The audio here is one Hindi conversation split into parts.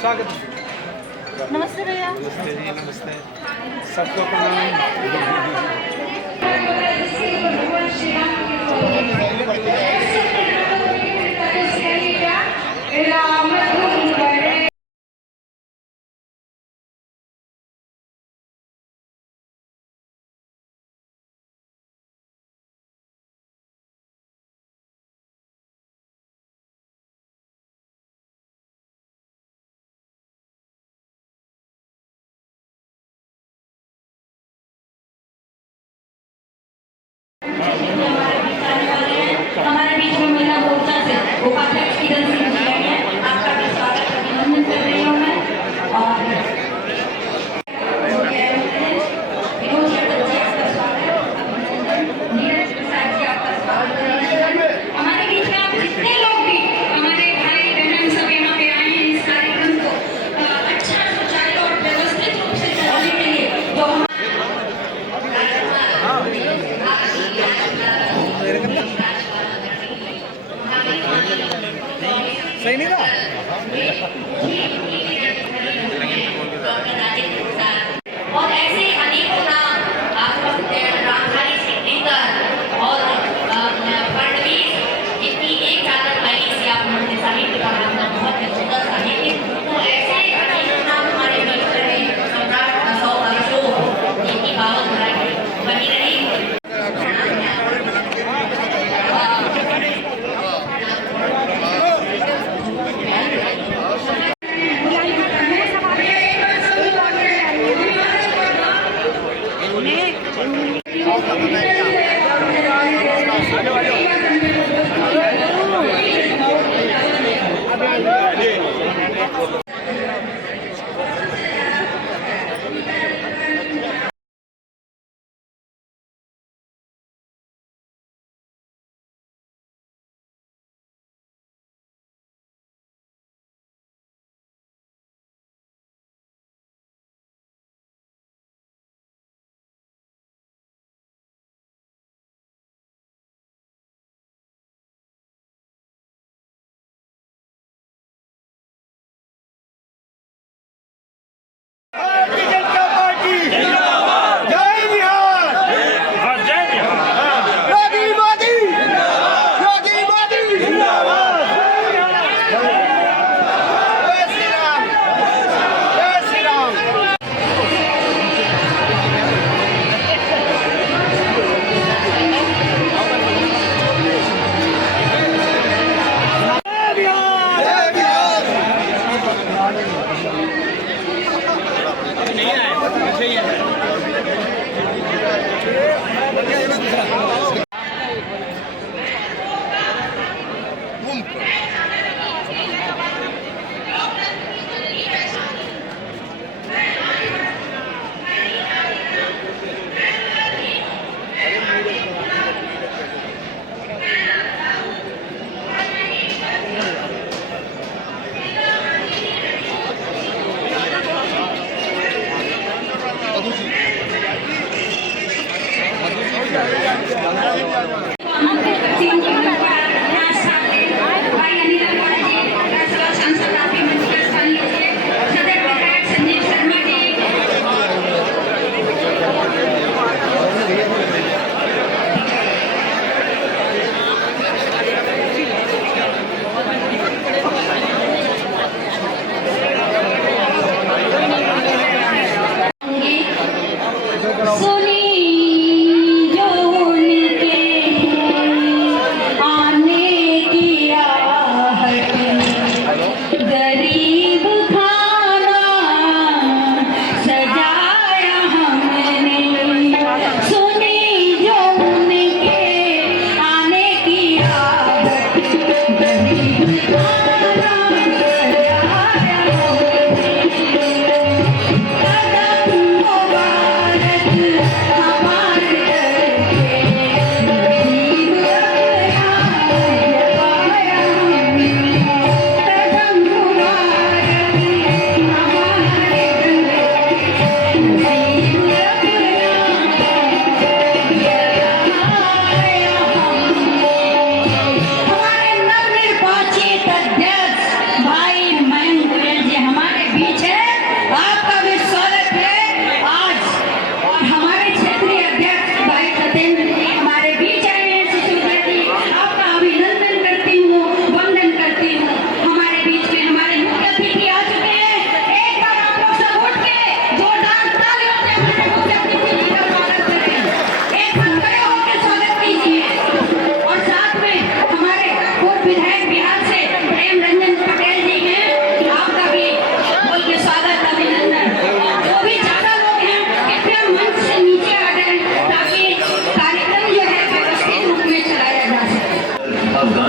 स्वागत। नमस्ते भैया। नमस्ते जी, नमस्ते सबको प्रणाम। हमारे बीच में महिला मोर्चा से उपाध्यक्ष किरण सिंह जी हैं, आपका भी स्वागत अभिनंदन कर रही हूँ मैं। और विनोद चटर्जी आपका स्वागत, नीरज प्रसाद जी आपका स्वागत अभिनंदन। हमारे बीच में आप जितने लोग भी हमारे भाई बहन सब यहाँ पे आए हैं इस कार्यक्रम को अच्छा सुचारू और व्यवस्थित रूप से चलाने के लिए जो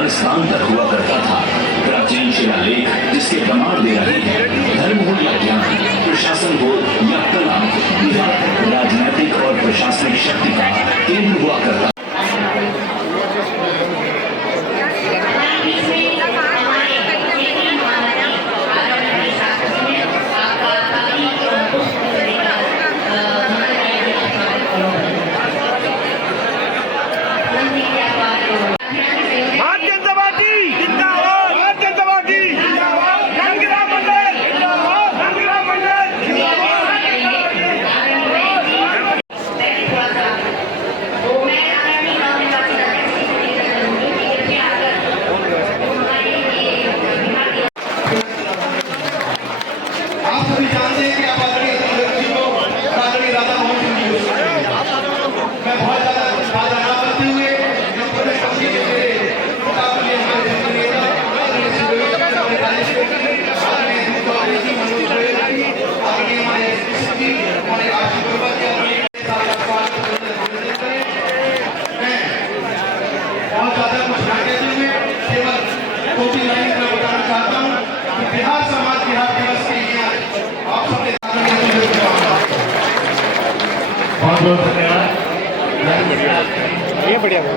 हर स्थान तक हुआ करता था। प्राचीन शिलालेख जिसके प्रमाण दे रहे हैं, धर्म हो या ज्ञान, प्रशासन हो या कला, बिहार राजनीतिक और प्रशासनिक शक्ति का केंद्र हुआ करता। बिहार समाज बिहार दिवस के लिए आप सबके बहुत बहुत धन्यवाद। ये बढ़िया के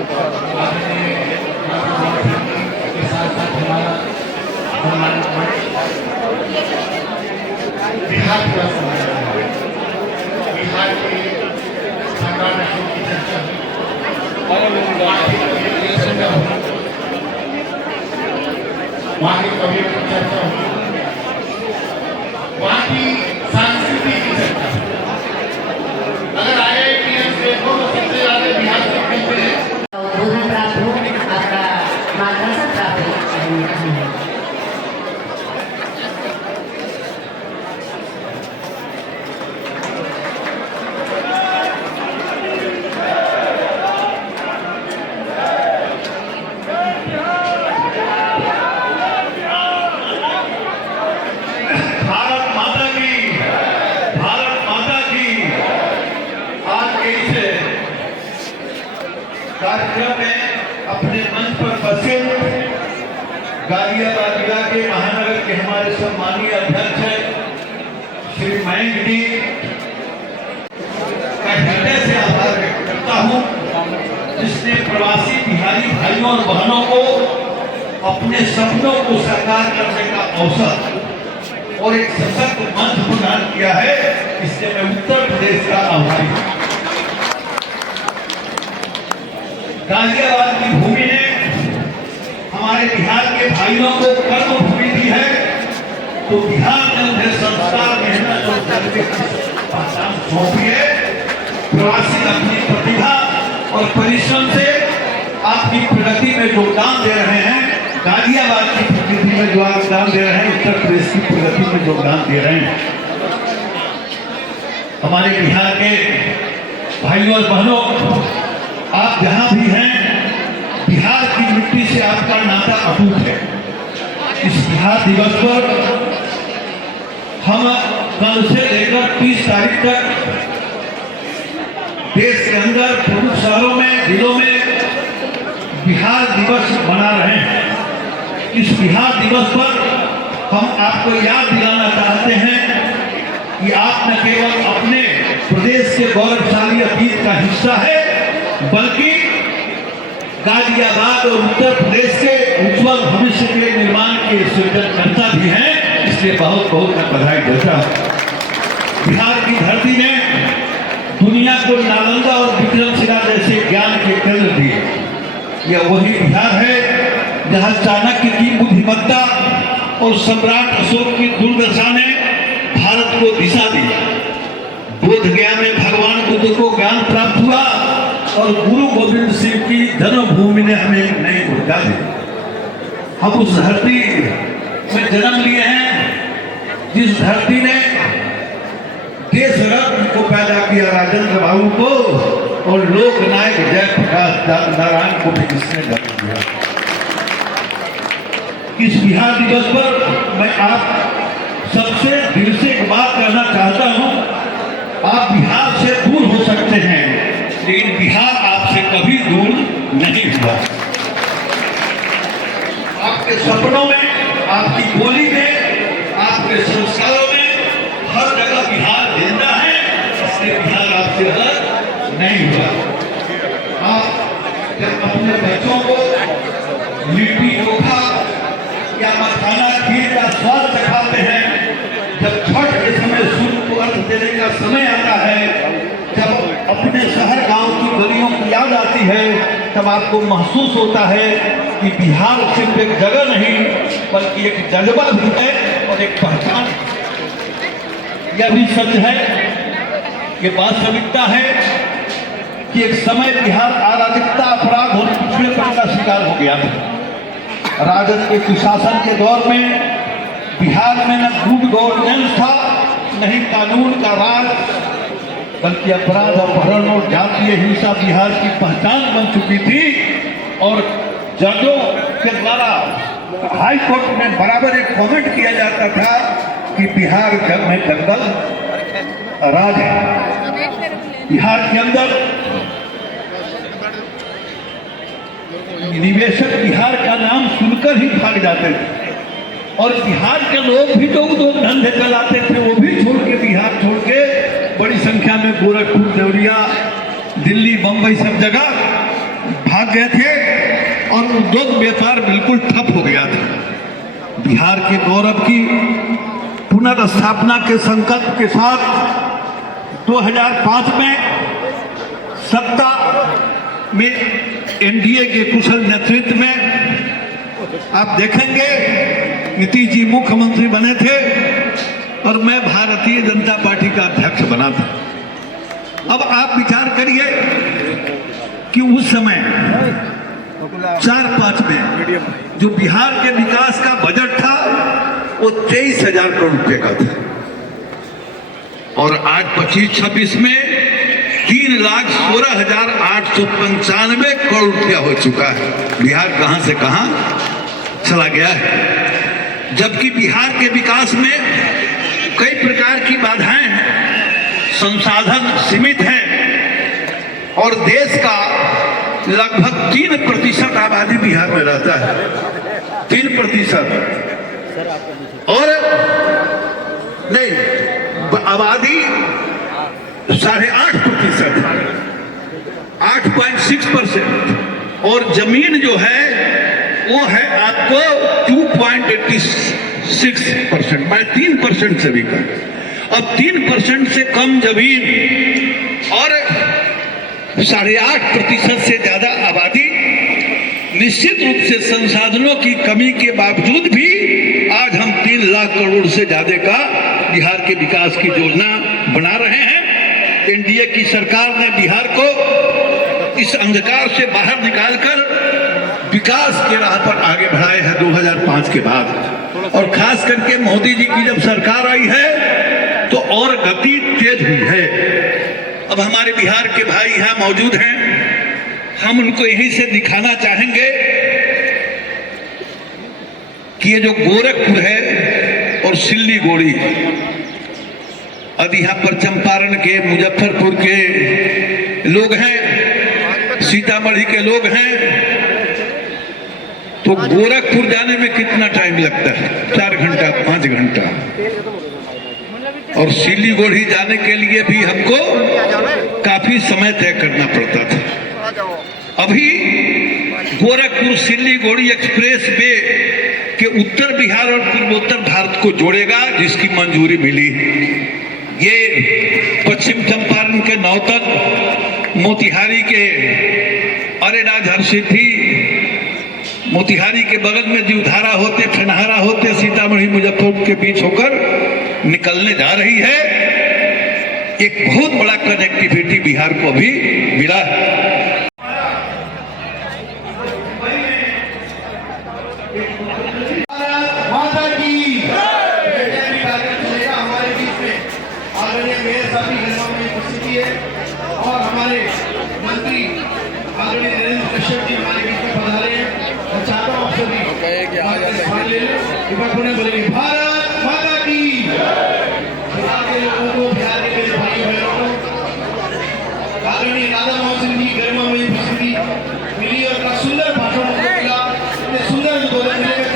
साथ साथ हमारा सम्मानित बिहार दिवस बिहार के संग्राम की चर्चा वहाँ की कवियों की चर्चा वहाँ की संस्कृति की चर्चा। अगर IITians देखो तो सबसे ज्यादा बिहार से मिलते हैं। उद्बोधन प्राप्त हो, आपका मार्गदर्शन प्राप्त हो। कार्यक्रम में अपने मंच पर बसे गाजियाबाद जिला के महानगर के हमारे सम्मानीय अध्यक्ष श्री मयंक जी का हृदय से आभार व्यक्त करता हूँ, जिसने प्रवासी बिहारी भाइयों और बहनों को अपने सपनों को साकार करने का अवसर और एक सशक्त मंच प्रदान किया है। इससे मैं उत्तर प्रदेश का आभारी हूँ। गाजियाबाद की भूमि ने हमारे बिहार के भाइयों को कर्म भूमि दी है, तो बिहार ने उन्हें संस्कार, मेहनत और तर्क पहचान सौंपी है। प्रवासी अपनी प्रतिभा और परिश्रम से आपकी प्रगति में योगदान दे रहे हैं। गाजियाबाद की प्रगति में जो योगदान दे रहे हैं, उत्तर प्रदेश की प्रगति में योगदान दे रहे हैं। हमारे बिहार के भाइयों और बहनों, आप जहां भी हैं, बिहार की मिट्टी से आपका नाता अटूट है। इस बिहार दिवस पर हम कल से लेकर 30 तारीख तक देश के अंदर प्रमुख शहरों में, जिलों में बिहार दिवस मना रहे हैं। इस बिहार दिवस पर हम आपको याद दिलाना चाहते हैं कि आप न केवल अपने प्रदेश के गौरवशाली अतीत का हिस्सा है, बल्कि गाजियाबाद और उत्तर प्रदेश के उज्जवल भविष्य के निर्माण के सृजनकर्ता भी हैं। इसलिए बहुत बहुत मैं बधाई देता हूँ। बिहार की धरती ने दुनिया को नालंदा और विक्रमशिला जैसे ज्ञान के केंद्र दिए। यह वही बिहार है जहाँ चाणक्य की बुद्धिमत्ता और सम्राट अशोक की दुर्दशा ने भारत को दिशा दी। बोध गया में भगवान बुद्ध को ज्ञान प्राप्त हुआ और गुरु गोविंद सिंह की जन्मभूमि ने हमें एक नई ऊर्जा दी। हम उस धरती में जन्म लिए हैं जिस धरती ने देश रत्न को पैदा किया, राजेंद्र बाबू को, और लोक नायक जयप्रकाश नारायण को भी इसने जन्म दिया। इस बिहार दिवस पर मैं आप सबसे दिल से एक बात कहना चाहता हूँ। आप बिहार से दूर हो सकते हैं, लेकिन बिहार आपसे कभी दूर नहीं हुआ। आपके सपनों में, आपकी बोली में, आपके संस्कारों में हर जगह बिहार जिंदा है। इसलिए बिहार आपसे अलग नहीं हुआ। आप जब अपने बच्चों को लिट्टी चोखा या मखाना खीर का स्वाद चखाते हैं, जब छठ के समय सूर्य को अर्घ देने का समय आता है, जब अपने शहर गांव की गलियों की याद आती है, तब आपको महसूस होता है कि बिहार सिर्फ एक जगह नहीं बल्कि एक जज्बा भी है और एक पहचान। यह भी सच है, ये वास्तविकता है कि एक समय बिहार अराजकता, अपराध और पिछड़ेपन का शिकार हो गया था। राजद के कुशासन के दौर में बिहार में न गुड गवर्नेंस था, न ही कानून का राज, बल्कि अपराध, अपहरण और जातीय हिंसा बिहार की पहचान बन चुकी थी। और जजों के द्वारा हाई कोर्ट में बराबर एक कमेंट किया जाता था कि बिहार जग में दंगल राज है। बिहार के अंदर निवेशक बिहार का नाम सुनकर ही भाग जाते थे और बिहार के लोग भी जो उद्योग धंधे चलाते थे वो भी छोड़ के, बिहार छोड़ के बड़ी संख्या में गोरखपुर, देवरिया, दिल्ली, बंबई सब जगह भाग गए थे और उद्योग व्यापार बिल्कुल ठप हो गया था। बिहार के गौरव की पुनर्स्थापना के संकल्प के साथ 2005 में सत्ता में एनडीए के कुशल नेतृत्व में आप देखेंगे नीतीश जी मुख्यमंत्री बने थे और मैं भारतीय जनता पार्टी का अध्यक्ष बना था। अब आप विचार करिए कि उस समय 4-5 में जो बिहार के विकास का बजट था वो 23,000 करोड़ रुपए का था और आज 25-26 में 3,16,895 करोड़ रुपया हो चुका है। बिहार कहां से कहां चला गया है। जबकि बिहार के विकास में कई प्रकार की बाधाएं हैं, संसाधन सीमित हैं और देश का लगभग 3% आबादी बिहार में रहता है, 3% और नहीं आबादी 8.5%, 8.6% और जमीन जो है वो है आपको 2.86%, मैं 3% से भी कम। अब 3% से कम जमीन और 8.5% से ज्यादा आबादी, निश्चित रूप से संसाधनों की कमी के बावजूद भी आज हम 3 लाख करोड़ से ज्यादा का बिहार के विकास की योजना बना रहे हैं। एनडीए की सरकार ने बिहार को इस अंधकार से बाहर निकालकर विकास के राह पर आगे बढ़ाए हैं 2005 के बाद। और खास करके मोदी जी की जब सरकार आई है तो और गति तेज हुई है। अब हमारे बिहार के भाई यहाँ मौजूद हैं, हम उनको यहीं से दिखाना चाहेंगे कि ये जो गोरखपुर है और सिल्लीगुड़ी, अब यहाँ पर चंपारण के, मुजफ्फरपुर के लोग हैं, सीतामढ़ी के लोग हैं, तो गोरखपुर जाने में कितना टाइम लगता है? 4 घंटा, 5 घंटा। और सिल्लीगुड़ी जाने के लिए भी हमको काफी समय तय करना पड़ता था। अभी गोरखपुर सिल्लीगुड़ी एक्सप्रेस वे के उत्तर बिहार और पूर्वोत्तर भारत को जोड़ेगा, जिसकी मंजूरी मिली। ये पश्चिम चंपारण के नौतन, मोतिहारी के अरेराज, हरसिद्धि, मोतिहारी के बगल में जीवधारा होते, फेनहारा होते, सीतामढ़ी, मुजफ्फरपुर के बीच होकर निकलने जा रही है। एक बहुत बड़ा कनेक्टिविटी बिहार को भी मिला है। माता की हमारे बीच में आदरणीय मेयर साहब की गरिमा में उपस्थिति है और हमारे मंत्री आदरणीय नरेंद्र कश्यप जी हमारे बीच में पधारे हैं। मैं चाहता हूँ आप सभी भाग ले लें। एक बार पुनः बोलेंगे भारत माता की। बिहार के लोगों को, बिहार के मेरे भाई बहनों को आदरणीय राधा मोहन सिंह जी की गरिमा में उपस्थिति मिली और सुंदर भाषण मिला, सुंदर उद्बोधन मिलेगा।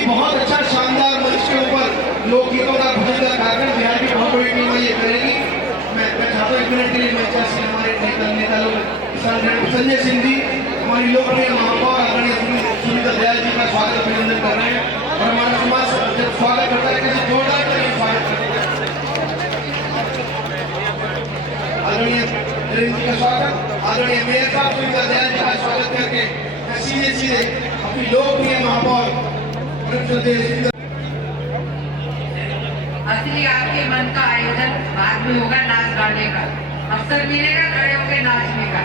अभी बहुत अच्छा शानदार मंच के ऊपर लोकगीतों का भजन का कार्यक्रम बिहार की बहुत बड़ी टीम ये करेगी। मैं चाहता हूँ 1 मिनट के लिए मंच से हमारे नेता लोग संजय सिंह जी, हमारी लोकप्रिय महापौर आदरणीय सुनीता दयाल जी का स्वागत अभिनंदन कर रहे हैं और हमारा समाज जब स्वागत करता है कैसे जोरदार तरीके स्वागत करते हैं। आदरणीय नरेंद्र जी का स्वागत, आदरणीय मेयर साहब सुनीता दयाल जी का स्वागत करके सीधे अपनी लोकप्रिय महापौर असली आपके मन का आयोजन बाद में होगा नाच गाने का, अवसर मिलेगा खड़े होकर नाचने का।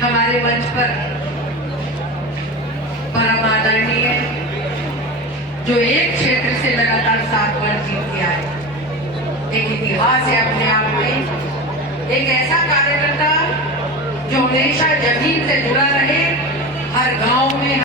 हमारे मंच पर परम आदरणीय जो एक क्षेत्र से लगातार 7 बार जीत के आए, एक इतिहास है अपने आप में, एक ऐसा कार्यकर्ता जो हमेशा जमीन से जुड़ा रहे, हर गांव में